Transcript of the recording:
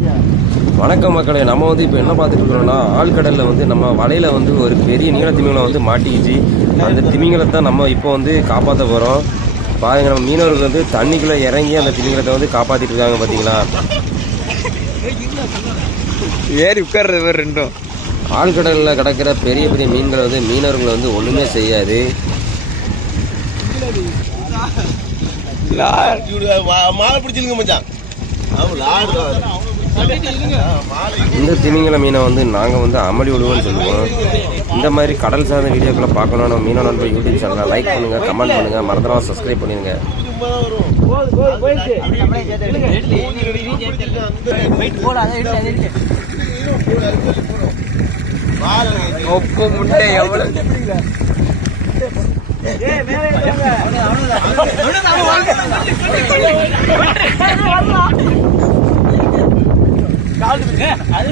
வணக்கம் மக்களே, நம்ம வந்து இப்போ என்ன பார்த்துட்டு இருக்கிறோம்னா ஆழ்கடலில் வந்து நம்ம வலையில் வந்து ஒரு பெரிய நீல திமிங்கலம் வந்து மாட்டிக்கிச்சு. அந்த திமிங்கலத்தை நம்ம இப்போ வந்து காப்பாற்ற போகிறோம். பாருங்கள், நம்ம மீனவர்கள் வந்து தண்ணிக்குள்ளே இறங்கி அந்த திமிங்கலத்தை வந்து காப்பாற்றிட்டு இருக்காங்க. பார்த்தீங்களா, ஏறி உட்கார்றது வேறு ரெண்டும். ஆழ்கடலில் கிடக்கிற பெரிய பெரிய மீன்களை வந்து மீனவர்கள் வந்து ஒன்றுமே செய்யாது. மாலை பிடிச்சிருங்க மச்சான். இந்த திமிங்கல மீனை வந்து நாங்கள் வந்து அமளி விடுவோம்னு சொல்லுவோம். இந்த மாதிரி கடல் சார்ந்த வீடியோக்களை பார்க்கணும். நம்ம மீனவ நண்பர் யூடியூப் சேனலை லைக் பண்ணுங்கள், கமெண்ட் பண்ணுங்கள், மறந்துடாம சப்ஸ்கிரைப் பண்ணிடுங்க. ஒப்பு முட்டை எவ்வளோ அது